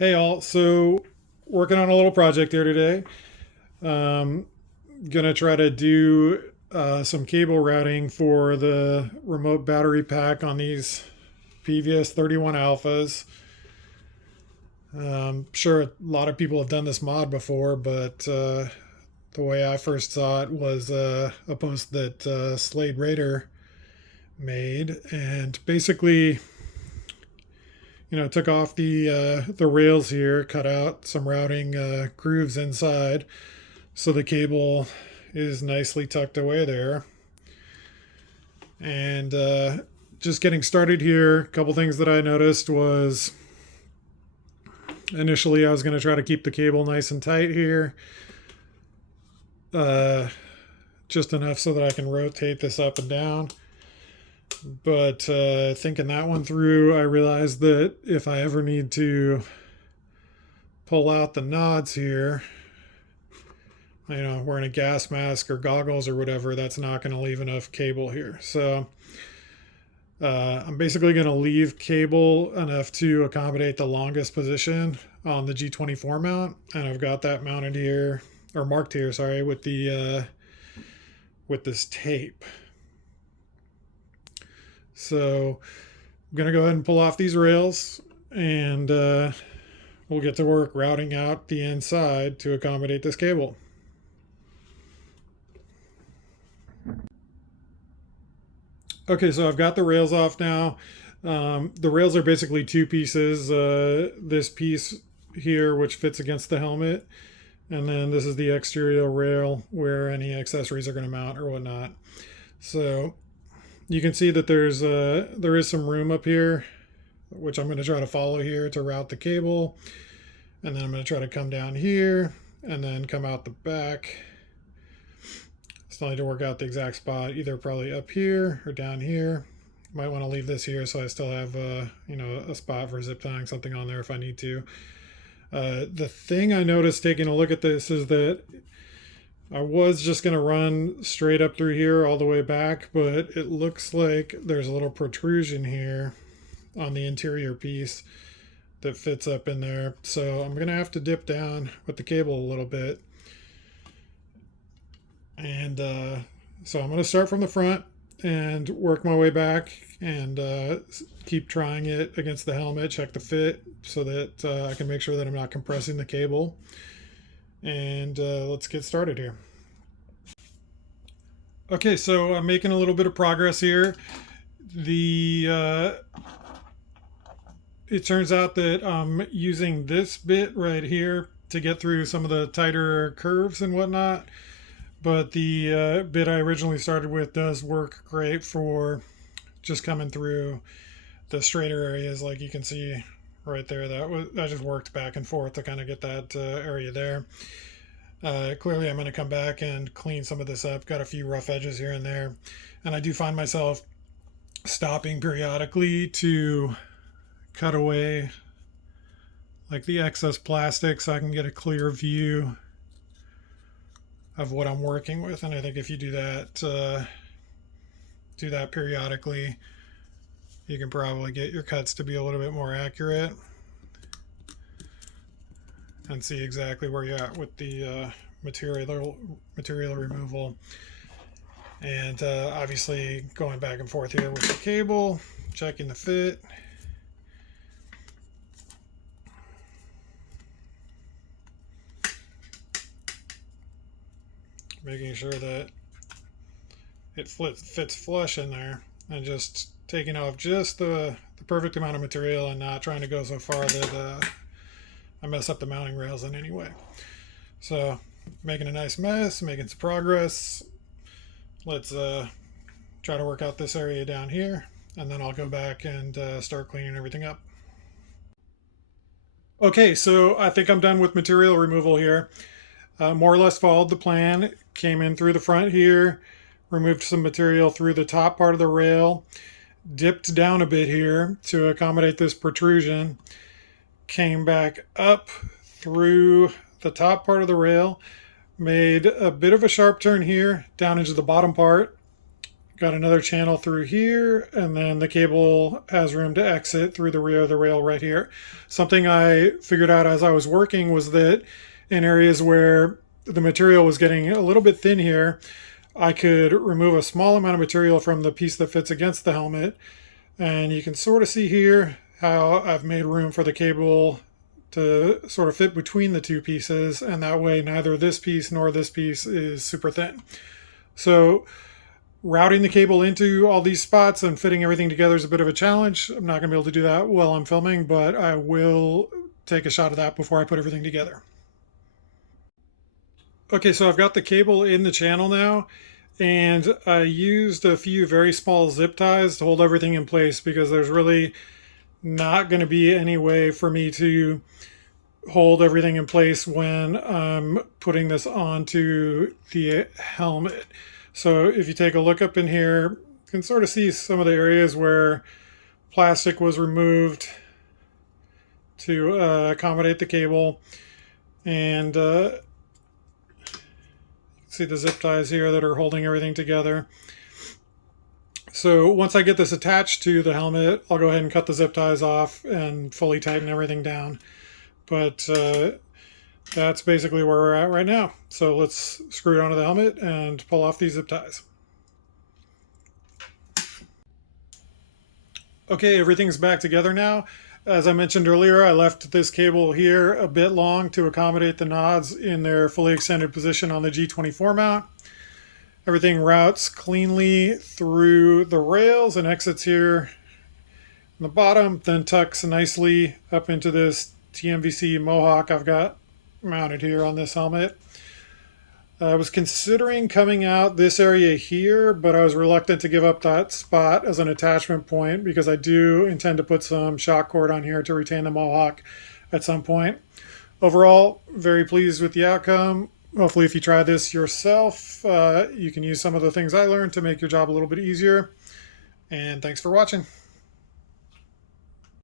Hey all, so working on a little project here today. Um, Gonna try to do some cable routing for the remote battery pack on these PVS-31 alphas. Sure, a lot of people have done this mod before, but the way I first saw it was a post that Slade Raider made, and basically, took off the rails here, cut out some routing grooves inside, so the cable is nicely tucked away there. And just getting started here, a couple things that I noticed was initially I was going to try to keep the cable nice and tight here, uh, just enough so that I can rotate this up and down. But thinking that one through, I realized that if I ever need to pull out the nods here, wearing a gas mask or goggles or whatever, that's not going to leave enough cable here. So I'm basically going to leave cable enough to accommodate the longest position on the G24 mount, and I've got that mounted here, or marked here, sorry, with the with this tape. So I'm going to go ahead and pull off these rails, and we'll get to work routing out the inside to accommodate this cable. Okay, so I've got the rails off now. The rails are basically two pieces. This piece here, which fits against the helmet, and then this is the exterior rail where any accessories are going to mount or whatnot. So you can see that there is some room up here, which I'm going to try to follow here to route the cable, and then I'm going to try to come down here and then come out the back. Still need to work out the exact spot, either probably up here or down here. Might want to leave this here so I still have a spot for zip tying something on there if I need to. The thing I noticed taking a look at this is that I was just going to run straight up through here all the way back, but it looks like there's a little protrusion here on the interior piece that fits up in there. So I'm going to have to dip down with the cable a little bit. And so I'm going to start from the front and work my way back and keep trying it against the helmet, check the fit so that I can make sure that I'm not compressing the cable. And let's get started here. Okay, so I'm making a little bit of progress here. It turns out that I'm using this bit right here to get through some of the tighter curves and whatnot. But the bit I originally started with does work great for just coming through the straighter areas, like you can see right there. That just worked back and forth to kind of get that area there. Clearly, I'm going to come back and clean some of this up. Got a few rough edges here and there, and I do find myself stopping periodically to cut away like the excess plastic so I can get a clear view of what I'm working with. And I think if you do that periodically, you can probably get your cuts to be a little bit more accurate and see exactly where you're at with the material removal. And obviously going back and forth here with the cable, checking the fit. Making sure that it fits flush in there, and just taking off just the perfect amount of material and not trying to go so far that I mess up the mounting rails in any way. So making a nice mess, making some progress. Let's try to work out this area down here, and then I'll go back and start cleaning everything up. Okay, so I think I'm done with material removal here. More or less followed the plan, came in through the front here, removed some material through the top part of the rail, dipped down a bit here to accommodate this protrusion, came back up through the top part of the rail, made a bit of a sharp turn here down into the bottom part, Got another channel through here, and then the cable has room to exit through the rear of the rail right here. Something I figured out as I was working was that in areas where the material was getting a little bit thin here, I could remove a small amount of material from the piece that fits against the helmet. And you can sort of see here how I've made room for the cable to sort of fit between the two pieces, and that way neither this piece nor this piece is super thin. So routing the cable into all these spots and fitting everything together is a bit of a challenge. I'm not going to be able to do that while I'm filming, but I will take a shot of that before I put everything together. Okay, so I've got the cable in the channel now, and I used a few very small zip ties to hold everything in place because there's really not going to be any way for me to hold everything in place when I'm putting this onto the helmet. So if you take a look up in here, you can sort of see some of the areas where plastic was removed to accommodate the cable, and see the zip ties here that are holding everything together. So once I get this attached to the helmet, I'll go ahead and cut the zip ties off and fully tighten everything down. But that's basically where we're at right now. So let's screw it onto the helmet and pull off these zip ties. Okay, everything's back together now. As I mentioned earlier, I left this cable here a bit long to accommodate the nods in their fully extended position on the G24 mount. Everything routes cleanly through the rails and exits here on the bottom, then tucks nicely up into this TMVC Mohawk I've got mounted here on this helmet. I was considering coming out this area here, but I was reluctant to give up that spot as an attachment point because I do intend to put some shock cord on here to retain the Mohawk at some point. Overall, very pleased with the outcome. Hopefully if you try this yourself, you can use some of the things I learned to make your job a little bit easier. And thanks for watching.